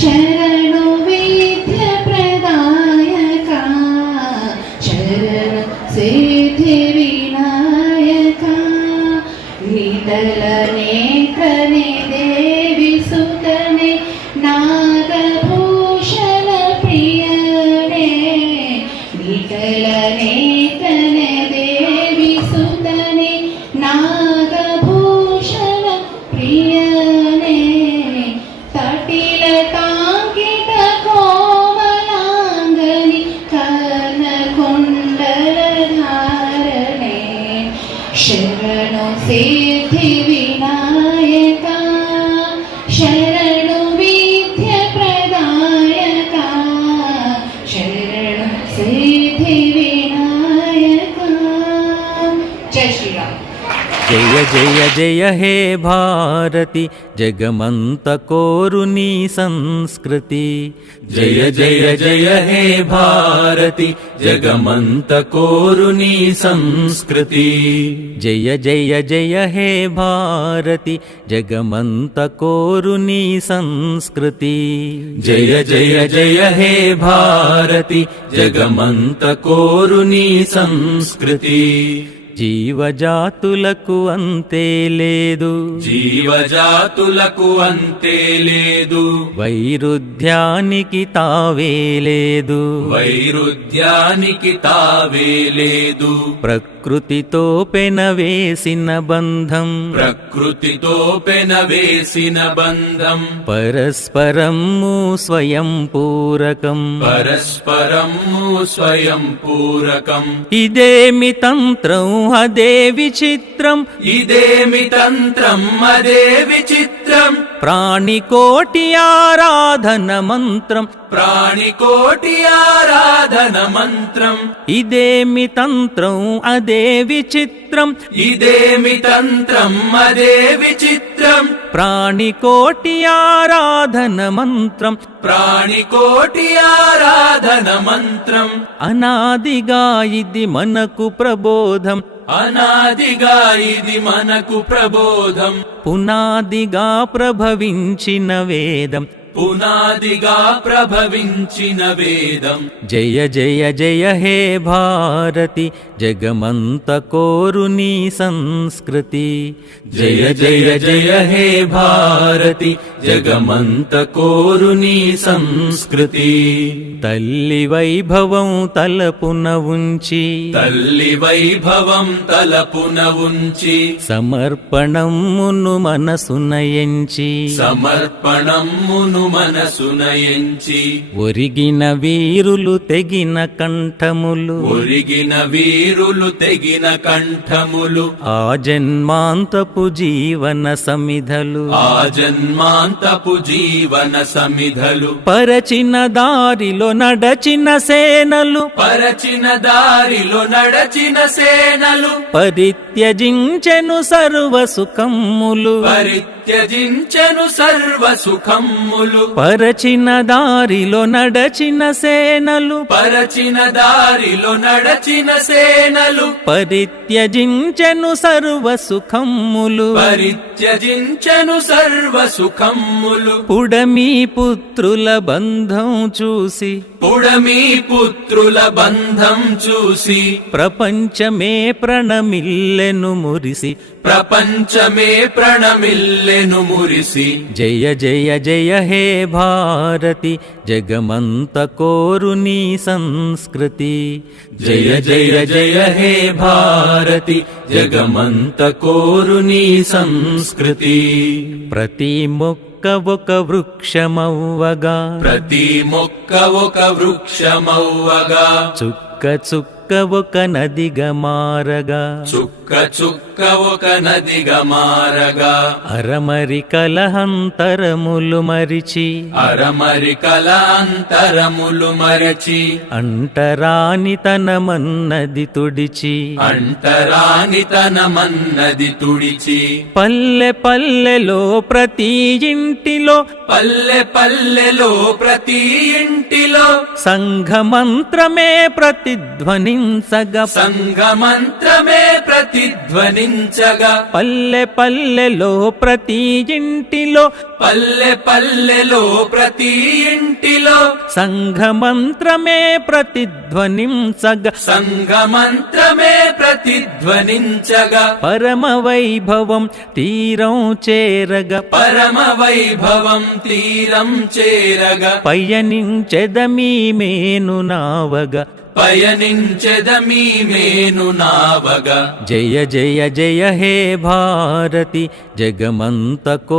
శరణు విద్యప్రదాయక శరణ సిద్ధి వినాయక విఠల నేత్రనే దేవి సుతనే నాగభూషణ ప్రియనే విఠల నేత్రనే దేవి సుతనే నాగభూషణ ప్రియనే తటిల తాంకిట కోమలాంగని కర్ణకుండల ధారణే శరణు సిద్ధి వినాయక శరణు విద్య ప్రదాయక శరణు సిద్ధి వినాయక. జై శ్రీరామ్. జయ జయ జయ హే భారతి జగమంత కోరు నీ సంస్కృతి. జయ జయ జయ హే భారతి జగమంత కోరు నీ సంస్కృతి. జయ జయ జయ హే భారతి జగమంత కోరు నీ సంస్కృతి. జయ జయ జయ హే భారతి జగమంత కోరు నీ సంస్కృతి. జీవజాతులకు అంతే లేదు, జీవజాతులకు అంతే లేదు, వైరుధ్యానికి తావే లేదు, వైరుధ్యానికి తావే లేదు. ప్రకృతితో పెనవేసిన బంధం, ప్రకృతితో పెనవేసిన బంధం, పరస్పరము స్వయం పూరకం, పరస్పరము స్వయం పూరకం. ఇదేమి తంత్రం అదే విచిత్రం, ఇదేమి తంత్రం అదే విచిత్రం. ప్రాణికోటి ఆరాధన మంత్రం, ప్రాణికోటి ఆరాధన మంత్రం. ఇదేమి తంత్రం అదే విచిత్రం, ఇదేమి తంత్రం అదే విచిత్రం. ప్రాణికోటి ఆరాధన మంత్రం, ప్రాణికోటి ఆరాధన మంత్రం. అనాదిగా ఇది మనకు ప్రబోధం, అనాదిగా ఇది మనకు ప్రబోధం. పునాదిగా ప్రభవించిన వేదం, పునాదిగా ప్రభవించిన వేదం. జయ జయ జయ హే భారతి జగమంత కోరు నీ సంస్కృతి. జయ జయ జయ హే భారతి జగమంత కోరు నీ సంస్కృతి. తల్లి వైభవం తలపున ఉంచి, తల్లి వైభవం తలపున ఉంచి, సమర్పణమును మనసున ఎంచి, సమర్పణమును మనసున ఎంచి. ఒరిగిన వీరులు తెగిన కంఠములు, ఒరిగిన వీరులు తెగిన కంఠములు. ఆ జన్మాంతపు జీవన సమిధలు, ఆ జన్మాంతపు జీవన సమిధలు. పరచిన దారిలో నడచిన సేనలు, పరచిన దారిలో నడచిన సేనలు. పరిత్యజించెను సర్వ సుఖములు, పరిత్యజించెను సర్వ సుఖములు. పరచిన దారిలో నడచిన సేనలు, పరచిన దారిలో నడచిన సేనలు. పరిత్యజించెను సర్వ సుఖములు, పరిత్యజించెను సర్వ సుఖములు. పుడమి పుత్రుల బంధం చూసి, పుడమి పుత్రుల బంధం చూసి. ప్రపంచమే ప్రణమిల్లెను మురిసి, ప్రపంచమే ప్రణమిల్లెను మురిసి. జయ జయ జయ హే భారతి జగమంత కోరు నీ సంస్కృతి. జయ జయ జయ హే భారతి జగమంత కోరు నీ సంస్కృతి. ప్రతి మొక్క ఒక వృక్షమవ్వగా, ప్రతి మొక్క ఒక వృక్షమవ్వగా. చుక్క చుక్క ఒక నదిగా మారగా, చుక్క చుక్క ఒక నదిగా మారగా. అరమరి కలహంతరములు మరిచి, అరమరి కలహంతరములు మరచి. అంటరాని తనమన్నది తుడిచి, అంటరాని తనమన్నది తుడిచి. పల్లె పల్లెలో ప్రతి ఇంటిలో, పల్లె పల్లెలో ప్రతి ఇంటిలో. సంఘ మంత్రమే ప్రతిధ్వని ప్రతిధ్వనించగా సంఘమంత్రమే ప్రతిధ్వనించగా పల్లె పల్లెలో ప్రతి ఇంటిలో పల్లె పల్లెలో ప్రతి ఇంటిలో సంఘమంత్రమే ప్రతిధ్వనించగా సంఘమంత్రమే ప్రతిధ్వనించగా పరమ వైభవం తీరం చేరగా పరమ వైభవం తీరం చేరగా పయనించెదమీ మేను నావగా పయనించెదమీ మేను నావగా జయ జయ జయ హే భారతి జగమంతకో